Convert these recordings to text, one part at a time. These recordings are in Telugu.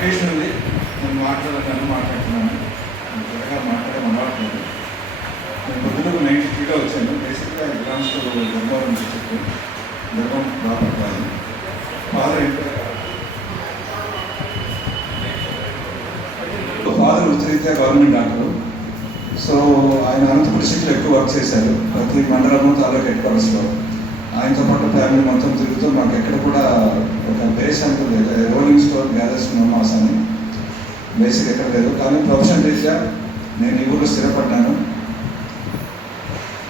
అకేషనల్లీ నేను మాట్లాడుతున్నాను త్వరగా మాట్లాడే అలవాట్లేదు. నేను పొద్దులకు 93లో వచ్చాను. బేసిక్గా ఎగ్జామ్స్ ధర్మవరం నుంచి చెప్పి ధర్మం ప్రాపర్ కాదు. ఫాదర్ వృత్తిరీత్యా గవర్నమెంట్ డాక్టరు. సో ఆయన అనంతపురం సిటీలో ఎక్కువ వర్క్ చేశారు. ప్రతి మండలము తాలూకా హెడ్ క్వార్టర్స్లో ఆయనతో పాటు ఫ్యామిలీ మొత్తం తిరుగుతూ మాకు ఎక్కడ కూడా ఒక బేస్ అంటూ లేదు. రోలింగ్ స్టోర్ గ్యారేజ్ మాస్ అని బేసిక్ ఎక్కడ లేదు. కానీ ప్రొఫెషన్ రీత్యా నేను ఈ ఊరు స్థిరపడ్డాను.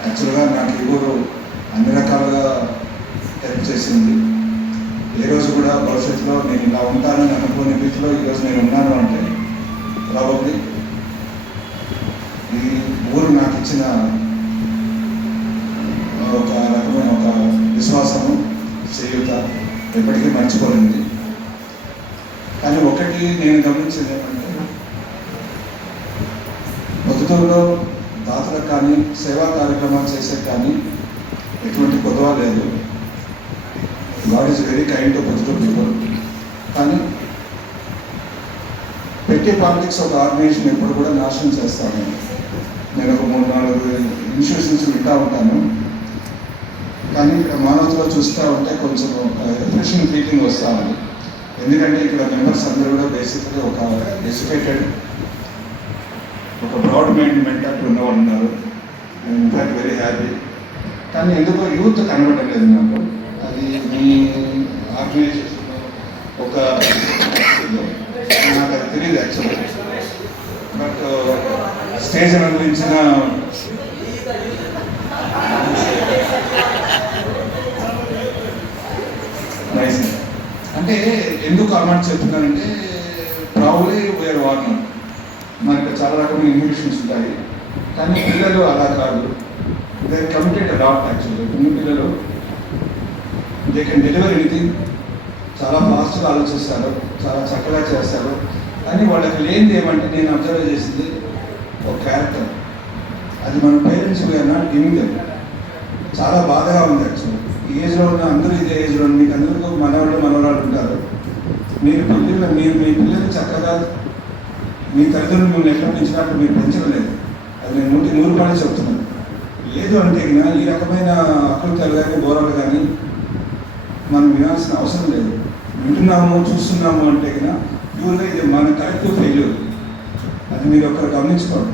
యాక్చువల్గా నాకు ఈ ఊరు అన్ని రకాలుగా హెల్ప్ చేసింది. ఏ రోజు కూడా భవిష్యత్తులో నేను ఇలా ఉంటానని అనుకునే రీతిలో ఈరోజు నేను ఉన్నాను అంటే ప్రాబబ్లీ ఈ ఊరు నాకు ఇచ్చిన ఒక రకమైన ఒక విశ్వాసము, చేయూత ఎప్పటికీ మర్చిపోయింది. కానీ ఒకటి నేను గమనించింది ఏమంటే, పొద్దుటూరులో దాతలకు కానీ సేవా కార్యక్రమాలు చేసే కానీ ఎటువంటి కొదవ లేదు. God is very kind to Proddatur people. కానీ పెట్టి పాలిటిక్స్ ఒక ఆర్గనైజేషన్ ఎప్పుడు కూడా నాశనం చేస్తాను. నేను ఒక 3-4 ఇన్స్టిట్యూషన్స్ వింటూ ఉంటాను. కానీ ఇక్కడ మానవతలో చూస్తూ ఉంటే కొంచెం రిఫ్రెషింగ్ ఫీలింగ్ వస్తూ ఉంది. ఎందుకంటే ఇక్కడ మెంబర్స్ అందరూ కూడా బేసిక్గా ఒక ఎడ్యుకేటెడ్, ఒక బ్రాడ్ మైండ్ మెంటాలిటీ ఉన్నవాళ్ళు ఉన్నారు. నేను ఇన్ఫాక్ట్ వెరీ హ్యాపీ. కానీ ఎందుకో యూత్ కనబడలేదు నాకు. అది మీ ఆర్గనైజేషన్లో ఒక నాకు అది తెలియదు యాక్చువల్లీ. బట్ స్టేజ్ అనుభవించిన నైస్. అంటే ఎందుకు అన్నమాట చెప్తున్నానంటే, ప్రాబ్లీ వేర్ వార్నర్ మనకి చాలా రకమైన ఇన్విటేషన్స్ ఉంటాయి. కానీ పిల్లలు అలా కాదు. They committed a lot actually. కొన్ని పిల్లలు దే కెన్ డెలివర్ ఎనీథింగ్. చాలా ఫాస్ట్గా ఆలోచిస్తారు, చాలా చక్కగా చేస్తారు. కానీ వాళ్ళకి లేనిది ఏమంటే, నేను అబ్జర్వ్ చేసింది ఒక క్యారెక్టర్. అది మన parents we are not giving them. చాలా బాధగా ఉంది యాక్చువల్లీ. ఈ ఏజ్లో ఉన్న అందరూ ఇదే ఏజ్లో మీకు అందరికీ మనవరాళ్ళు ఉంటారు. మీ పిల్లల్ని చక్కగా మీ తల్లిదండ్రులు మిమ్మల్ని ఎట్లా పెంచినట్టు మీరు పెంచలేదు. అది నేను 100% చెప్తున్నాను. లేదు అంటే ఈ రకమైన అకృత్యాలు కానీ ఘోరాలు కానీ మనం వినాల్సిన అవసరం లేదు. వింటున్నాము, చూస్తున్నాము అంటే ప్యూర్గా ఇది మన కరెక్టివ్ ఫెయిల్యూర్. అది మీరు ఒకరు గమనించుకోండి.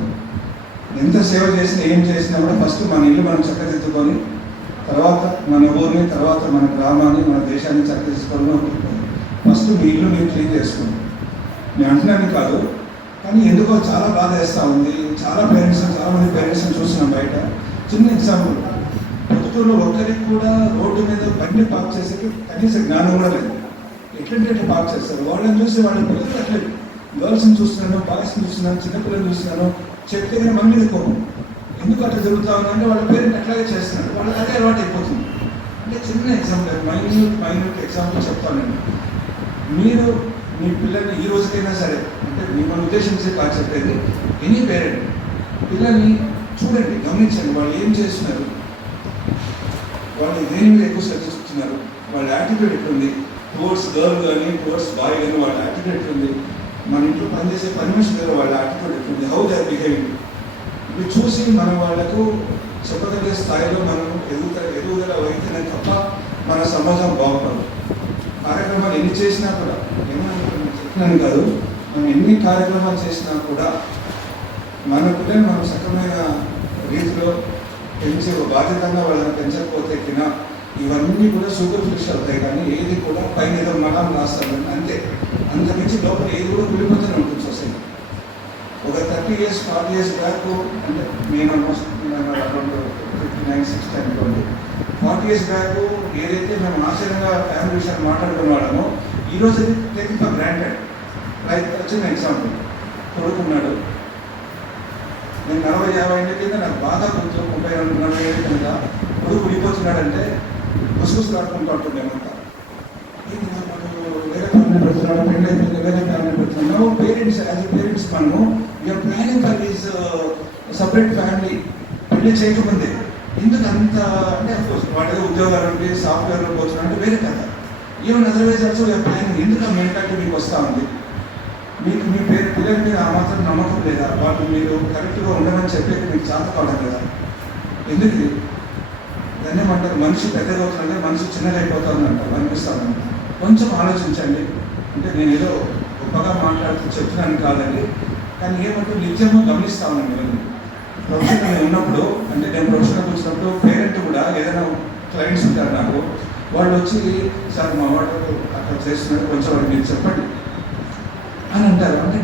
ఎంత సేవ చేసినా ఏం చేసినా కూడా ఫస్ట్ మన ఇల్లు మనం చక్కదిద్దుకొని, తర్వాత మన ఊరిని, తర్వాత మన గ్రామాన్ని, మన దేశాన్ని చక్కదిద్దుకోవాలని ఫస్ట్ మీ ఇల్లు మీరు క్లీన్ చేసుకోండి. నేను అంటున్నాను కాదు, కానీ ఎందుకో చాలా బాధ వేస్తూ ఉంది. చాలామంది పేరెంట్స్ని చూస్తున్నాం బయట. చిన్న ఎగ్జాంపుల్, పొద్దుటూరులో ఒక్కరికి కూడా రోడ్డు మీద బండి పార్క్ చేసేకి కనీస జ్ఞానం కూడా లేదు. ఎట్లంటే పార్క్ చేస్తారు. వాళ్ళని చూసి వాళ్ళ పిల్లలు అట్లే గర్ల్స్ని చూస్తున్నాను, బాయ్స్ని చూస్తున్నాను, చిన్నపిల్లలు చూస్తున్నాను, చెప్తే కానీ మన మీద కోపం. ఎందుకు అట్లా జరుగుతూ ఉందంటే వాళ్ళ పేరెంట్ అట్లాగే చేస్తున్నారు. వాళ్ళకి అదే అలవాటు అయిపోతుంది. అంటే చిన్న ఎగ్జాంపుల్, మైన్యూట్ ఎగ్జాంపుల్ చెప్తానండి. మీరు మీ పిల్లల్ని ఈ రోజుకైనా సరే, అంటే మిమ్మల్ని ఉద్దేశించి కాదు చెప్పేది, ఎనీ పేరెంట్ పిల్లల్ని చూడండి, గమనించండి. వాళ్ళు ఏం చేస్తున్నారు, వాళ్ళు దేని మీద ఎక్కువ శ్రద్ధ చూస్తున్నారు, వాళ్ళ యాటిట్యూడ్ ఎట్లుంది, టువర్డ్స్ గర్ల్ కానీ టువర్డ్స్ బాయ్ కానీ వాళ్ళ యాటిట్యూడ్ ఎట్లుంది, మన ఇంట్లో పనిచేసే పర్మిషన్ మీద వాళ్ళ యాటిట్యూడ్ ఎట్లుంది, హౌ దే ఆర్ బిహేవింగ్. ఇవి చూసి మనం వాళ్ళకు చెప్పగలిగే స్థాయిలో మనం ఎదుగుదల అయితేనే తప్ప మన సమాజం బాగుపడదు. కార్యక్రమాలు ఎన్ని చేసినా కూడా, చెప్తున్నాను కాదు, మనం ఎన్ని కార్యక్రమాలు చేసినా కూడా మన పిల్లలు మనం సక్రమైన రీతిలో పెంచే బాధ్యతంగా వాళ్ళని పెంచకపోతే ఇవన్నీ కూడా సూపర్ఫిషియల్ అవుతాయి. కానీ ఏది కూడా పైన ఏదో మనం రాస్తాను అంతే. అంతమించి లోపల ఏది కూడా విడిపోతూనే ఉంటుంది సొసైటీ. ఒక 30 years 40 years బ్యాక్, అంటే నేను ఆల్మోస్ట్ 59-60 అనుకోండి, 40 years బ్యాక్ ఏదైతే మేము ఆశ్చర్యంగా ఫ్యామిలీ విషయాలు మాట్లాడుకునే వాళ్ళమో ఈరోజు టేకింగ్ ఫర్ గ్రాంటెడ్. లైక్ చిన్న ఎగ్జాంపుల్, కొడుకున్నాడు. నేను 40-50 ఏళ్ళ కింద నాకు బాగా కొంచెం 30-40 ఏళ్ళ కింద కొడుకు విడిపోతున్నాడంటే బస్సు ఆడుకుంటుండేమంట. వేరే ఫ్యామిలీ పెడుతున్నాడు, పెళ్ళి అయిపోయింది, వేరే ఫ్యామిలీ పెడుతున్నాడు. పేరెంట్స్ యాజ్ ఎ పేరెంట్స్ మనము you are planning for is separate family. పెళ్లి చేయకముందే ఎందుకు అంత అంటే అఫ్కోర్స్ వాటిలో ఉద్యోగాలు ఉంటే సాఫ్ట్వేర్లో పోతున్నా అంటే వేరే కథ. Even otherwise also you are planning. ఎందుకు ఆ మెంటాలిటీ మీకు వస్తూ ఉంది? మీకు మీ పిల్లల మీద ఆ మాత్రం నమ్మకం లేదా? వాళ్ళు మీరు కరెక్ట్గా ఉండమని చెప్పేది మీకు చేత కావడం కదా? ఎందుకు దాన్ని ఏమంటారు, మనిషి పెద్దగా అవుతుందంటే మనిషి చిన్నగా అయిపోతుందంటారు, అనిపిస్తుంది. కొంచెం ఆలోచించండి. అంటే నేను ఏదో గొప్పగా మాట్లాడుతూ చెప్తున్నాను కాదండి, కానీ ఏమంటూ నిత్యము గమనిస్తా ఉన్నాను. నేను ప్రొఫెషన్లో నేను ఉన్నప్పుడు, అంటే నేను ప్రొఫెషన్కి వచ్చినప్పుడు పేరెంట్ కూడా ఏదైనా క్లయింట్స్ ఉంటారు నాకు, వాళ్ళు వచ్చి సార్ మా వాడు అక్కడ చేస్తున్నాడు, కొంచెం వాడు మీరు చెప్పండి అని అంటారు. అంటే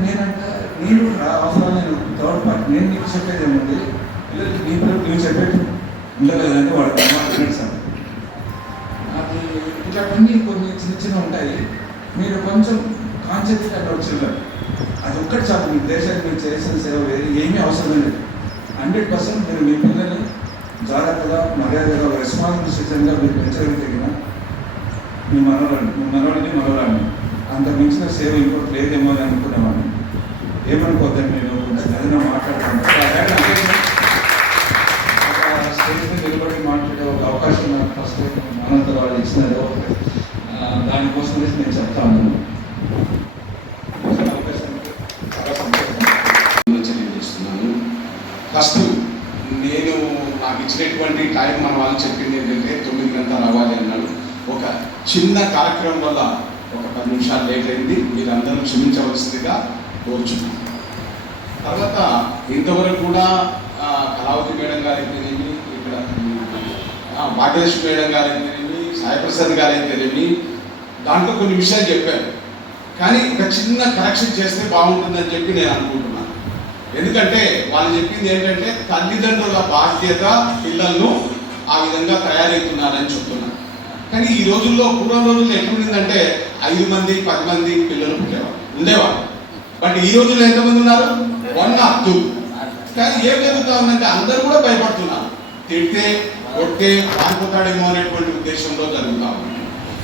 నేను అవసరం, నేను థర్డ్ పార్టీ, నేను నీకు చెప్పేది ఏముంది, నీ పిల్లలు నువ్వు చెప్పేది ఉండలేదంటే వాడు మాట్లాడాడు సార్. అది ఇట్లాంటివన్నీ కొన్ని చిన్న చిన్న ఉంటాయి. మీరు కొంచెం కాన్సెప్ట్ అక్కడ వచ్చింటారు, అది ఒక్కటి చాలు. మీ దేశానికి మీరు చేసిన సేవ వేరే ఏమీ అవసరం లేదు. 100% మీరు మీ పిల్లల్ని జాగ్రత్తగా మర్యాదగా రెస్పాన్సిబుల్ సిటిజన్గా మీరు పెంచగలిగిన మీ మనవరాన్ని అంత మించిన సేవ ఇంకోటి లేదేమో అని అనుకునేవాడిని. ఏమనుకోద్దని నేను ఏదైనా మాట్లాడుతున్నాను. స్టేజ్ మీద నిలబడి మాట్లాడే ఒక అవకాశం నాకు ఫస్ట్ అనంత వాళ్ళు ఇచ్చినారు. దానికోసం నేను చెప్తా ఉన్నాను. ఫస్ట్ నేను నాకు ఇచ్చినటువంటి టైం మన వాళ్ళు చెప్పింది ఏంటంటే 9 గంటలు అవ్వాలి అన్నాడు. ఒక చిన్న కార్యక్రమం వల్ల ఒక 10 నిమిషాలు లేట్ అయింది, మీరందరూ క్షమించవలసిందిగా కోరుచున్నాను. తర్వాత ఇంతవరకు కూడా కళావతి మేడం గారు అయితేనేమి, ఇక్కడ భాగ్యలక్ష్మి మేడం గారు అయితేనేమి, సాయిప్రసాద్ గారు అయితేనేమి, దాంట్లో కొన్ని విషయాలు చెప్పారు. కానీ ఒక చిన్న కరెక్షన్ చేస్తే బాగుంటుందని చెప్పి నేను అనుకుంటున్నాను. ఎందుకంటే వాళ్ళు చెప్పింది ఏంటంటే తల్లిదండ్రుల బాధ్యత పిల్లలను ఆ విధంగా తయారవుతున్నారని చెప్తున్నారు. కానీ ఈ రోజుల్లో పూర్వం రోజుల్లో ఎట్లుండిందంటే 5 మంది 10 మంది పిల్లలు ఉండేవారు. బట్ ఈ రోజుల్లో ఎంతమంది ఉన్నారు? 1 or 2. కానీ ఏం జరుగుతా ఉందంటే అందరూ కూడా భయపడుతున్నారు. తిడితే కొట్టే పారిపోతాడేమో అనేటువంటి ఉద్దేశంలో జరుగుతా ఉంది.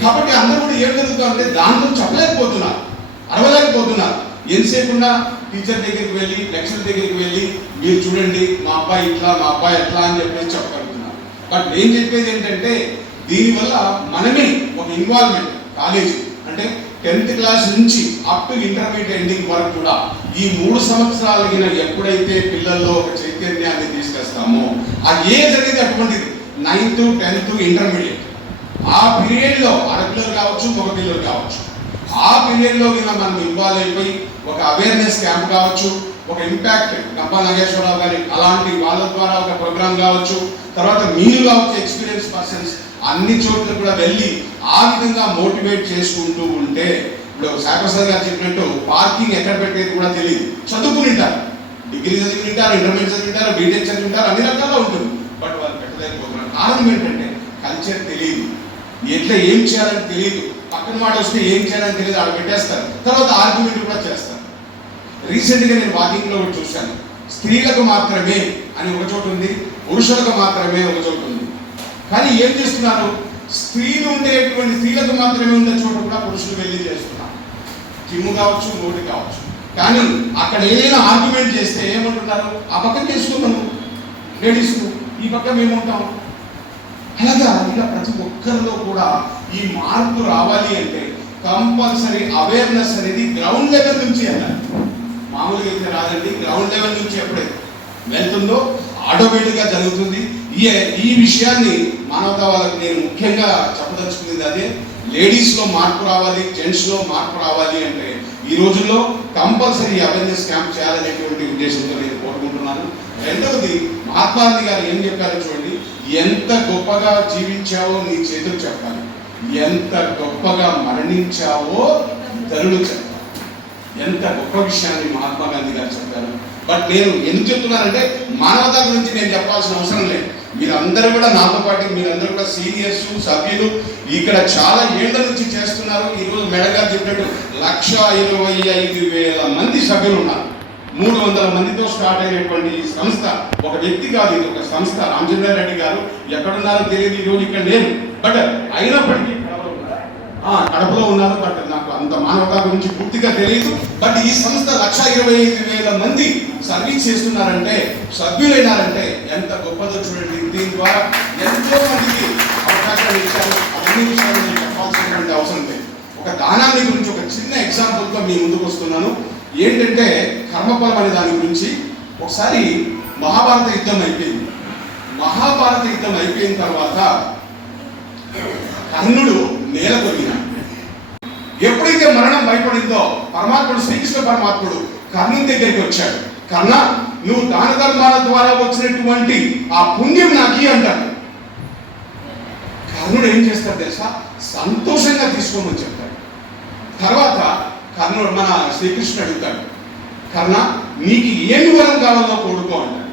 కాబట్టి అందరూ కూడా ఏం జరుగుతారంటే దాంట్లో చెప్పలేకపోతున్నారు, అరవలేకపోతున్నారు. ఎంతసేపున్నా టీచర్ దగ్గరికి వెళ్ళి, లెక్చరర్ దగ్గరికి వెళ్ళి, మీరు చూడండి మా అబ్బాయి ఇట్లా, మా అబ్బాయి ఎట్లా అని చెప్పేసి చెప్పగలుగుతున్నారు. బట్ నేను చెప్పేది ఏంటంటే దీనివల్ల మనమే ఒక ఇన్వాల్వ్మెంట్, కాలేజీ అంటే 10th క్లాస్ నుంచి అప్ టు ఇంటర్మీడియట్ ఎండింగ్ వరకు కూడా ఈ 3 సంవత్సరాలగిన ఎప్పుడైతే పిల్లల్లో ఒక చైతన్యాన్ని తీసుకొస్తామో ఆ ఏజ్ అనేది అటువంటిది 9th 10th ఇంటర్మీడియట్. ఆ పీరియడ్లో ఆడపిల్లలు కావచ్చు, మగ పిల్లలు కావచ్చు, ఆ పీరియడ్లో మనం ఇన్వాల్వ్ అయిపోయి ఒక అవేర్నెస్ క్యాంప్ కావచ్చు, ఒక ఇంపాక్ట్ గంపా నాగేశ్వరరావు గారి అలాంటి వాళ్ళ ద్వారా ఒక ప్రోగ్రామ్ కావచ్చు, తర్వాత మీరు కావచ్చు ఎక్స్పీరియన్స్ పర్సన్స్ అన్ని చోట్ల కూడా వెళ్ళి ఆ విధంగా మోటివేట్ చేసుకుంటూ ఉంటే, ఇప్పుడు సాయిప్రసాద్ గారు చెప్పినట్టు పార్కింగ్ ఎక్కడ పెట్టేది కూడా తెలియదు. చదువుకుని ఉంటారు, డిగ్రీ చదివి ఉంటారు, ఇంటర్మీడియట్ చదివి ఉంటారు, బీటెక్ చదివి ఉంటారు, అన్ని రకాల్లో ఉంటుంది. బట్ వాళ్ళు పెట్టలేకపోతున్నారు. కారణం ఏంటంటే కల్చర్ తెలియదు, ఎట్లా ఏం చేయాలని తెలియదు, పక్కన మాట వస్తే ఏం చేయాలని తెలియదు, ఆడ పెట్టేస్తారు. తర్వాత ఆర్గ్యుమెంట్ కూడా చేస్తారు. రీసెంట్గా నేను వాకింగ్లో ఒకటి చూశాను, స్త్రీలకు మాత్రమే అని ఒక చోటు ఉంది, పురుషులకు మాత్రమే ఒక చోటు ఉంది. కానీ ఏం చేస్తున్నారు, స్త్రీలు ఉండేటువంటి స్త్రీలకు మాత్రమే ఉన్న చోట కూడా పురుషులు వెళ్ళి చేస్తున్నారు. జిమ్ కావచ్చు, నోటి కావచ్చు. కానీ అక్కడ ఏదైనా ఆర్గ్యుమెంట్ చేస్తే ఏమంటున్నారు, ఆ పక్కన చేసుకున్నాము లేడీస్, ఈ పక్క మేముంటాము. అలాగా ఇలా ప్రతి ఒక్కరిలో కూడా ఈ మార్పు రావాలి అంటే కంపల్సరీ అవేర్నెస్ అనేది గ్రౌండ్ లెవెల్ నుంచి అన్నారు. మామూలుగా అయితే రాదండి, గ్రౌండ్ లెవెల్ నుంచి ఎప్పుడైతే వెళ్తుందో ఆటోమేటిక్గా జరుగుతుంది. ఈ విషయాన్ని మానవతావాళ్ళకి నేను ముఖ్యంగా చెప్పదలుచుకునేది అదే. లేడీస్లో మార్పు రావాలి, జెంట్స్లో మార్పు రావాలి అంటే ఈ రోజుల్లో కంపల్సరీ అవేర్నెస్ క్యాంప్ చేయాలనేటువంటి ఉద్దేశంతో నేను కోరుకుంటున్నాను. రెండవది, మహాత్మా గాంధీ గారు ఏం చెప్పారో చూడండి, ఎంత గొప్పగా జీవించావో నీ చేతులు చెప్పాలి, ఎంత గొప్పగా మరణించావో ధరులు చెప్పాలి. ఎంత గొప్ప విషయాన్ని మహాత్మా గాంధీ గారు చెప్పారు. బట్ నేను ఎందుకు చెప్తున్నానంటే మానవత గురించి నేను చెప్పాల్సిన అవసరం లేదు. మీరందరూ కూడా నాతో పాటు, మీరందరూ కూడా సీనియర్స్, సభ్యులు, ఇక్కడ చాలా ఏళ్ల నుంచి చేస్తున్నారు. ఈరోజు మేడం గారు చెప్పినట్టు 1,25,000 మంది సభ్యులు ఉన్నారు. 300 మందితో స్టార్ట్ అయినటువంటి ఈ సంస్థ ఒక వ్యక్తి కాదు, ఇది ఒక సంస్థ. రామచంద్రారెడ్డి గారు ఎక్కడున్నారో తెలియదు, ఈరోజు ఇక్కడ లేరు. బట్ అయినప్పటికీ కడపలో ఉన్నారు. బట్ నాకు అంత మానవత గురించి పూర్తిగా తెలియదు. బట్ ఈ సంస్థ 1,25,000 మంది సర్వీస్ చేస్తున్నారంటే, సభ్యులైనారంటే ఎంత గొప్పదో చూడండి. దీని ద్వారా ఎంతో మందికి అవకాశాలు ఇచ్చారు. అన్ని విషయాలు నేను చెప్పాల్సినటువంటి అవసరం లేదు. ఒక దానాన్ని గురించి ఒక చిన్న ఎగ్జాంపుల్తో మీ ముందుకు వస్తున్నాను. ఏంటంటే కర్మఫలం అనే దాని గురించి. ఒకసారి మహాభారత యుద్ధం అయిపోయింది. మహాభారత యుద్ధం అయిపోయిన తర్వాత కర్ణుడు నేల కొరిగినాడు. ఎప్పుడైతే మరణం భయపడిందో పరమాత్ముడు, శ్రీకృష్ణ పరమాత్ముడు కర్ణుని దగ్గరికి వచ్చాడు. కర్ణ, నువ్వు దాన ధర్మాల ద్వారా వచ్చినటువంటి ఆ పుణ్యం నాకి అంటాడు. కర్ణుడు ఏం చేస్తాడు తెలుసా? సంతోషంగా తీసుకోమని చెప్తాడు. తర్వాత కర్ణుడు మన శ్రీకృష్ణుడు అడుగుతాడు, కర్ణ నీకు ఏమి వరం కావాలో కోరుకో అంటాడు.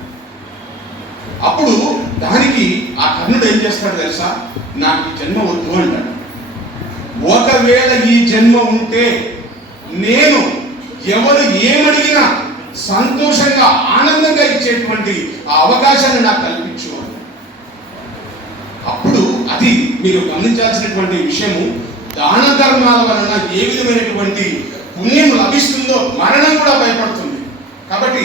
అప్పుడు దానికి ఆ కర్ణుడు ఏం చేస్తాడు తెలుసా? నాకు ఈ జన్మ వద్దు అంటాడు. ఒకవేళ ఈ జన్మ ఉంటే నేను ఎవరు ఏమడిగినా సంతోషంగా ఆనందంగా ఇచ్చేటువంటి ఆ అవకాశాన్ని నాకు కల్పించు అని. అప్పుడు అది మీరు గమనించాల్సినటువంటి విషయము. దాన ధర్మాల వలన ఏ విధమైనటువంటి పుణ్యం లభిస్తుందో మరణం కూడా భయపడుతుంది. కాబట్టి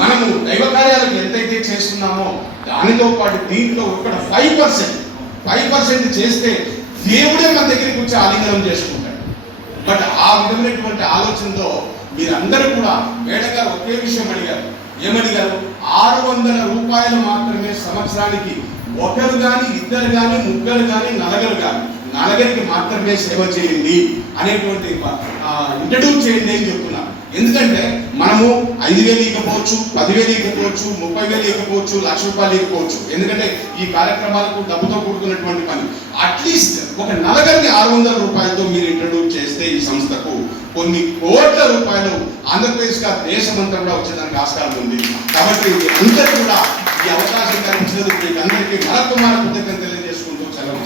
మనము దైవ కార్యాలకు ఎంతైతే చేస్తున్నామో దానితో పాటు దీంట్లో ఇక్కడ 5% చేస్తే దేవుడే మన దగ్గరికి వచ్చి ఆలింగనం చేసుకుంటాడు. బట్ ఆ విధమైనటువంటి ఆలోచనతో మీరందరూ కూడా మేడం గారు ఒకే విషయం అడిగారు. ఏమడిగారు? 600 రూపాయలు మాత్రమే సంవత్సరానికి ఒకరు కానీ, ఇద్దరు కానీ, ముగ్గురు కానీ, నలుగురికి మాత్రమే సేవ చేయండి అనేటువంటి ఇంట్రడ్యూస్ చేయండి అని చెప్తున్నారు. ఎందుకంటే మనము 5,000 ఇవ్వకపోవచ్చు, 10,000 ఇవ్వకపోవచ్చు, 30,000 ఇవ్వకపోవచ్చు, ₹1,00,000 ఇవ్వకపోవచ్చు. ఎందుకంటే ఈ కార్యక్రమాలకు డబ్బుతో కూడుకున్నటువంటి పని. అట్లీస్ట్ ఒక నలుగురికి 600 రూపాయలతో మీరు ఇంట్రడ్యూస్ చేస్తే ఈ సంస్థకు కొన్ని కోట్ల రూపాయలు ఆంధ్రప్రదేశ్ గా దేశమంతా కూడా వచ్చేదానికి ఆస్కారం ఉంది. కాబట్టి అందరూ కూడా ఈ అవకాశం కల్పించినందుకు మీకు అందరికీ మరొక కృతజ్ఞతలు తెలియజేసుకుంటూ సెలవు.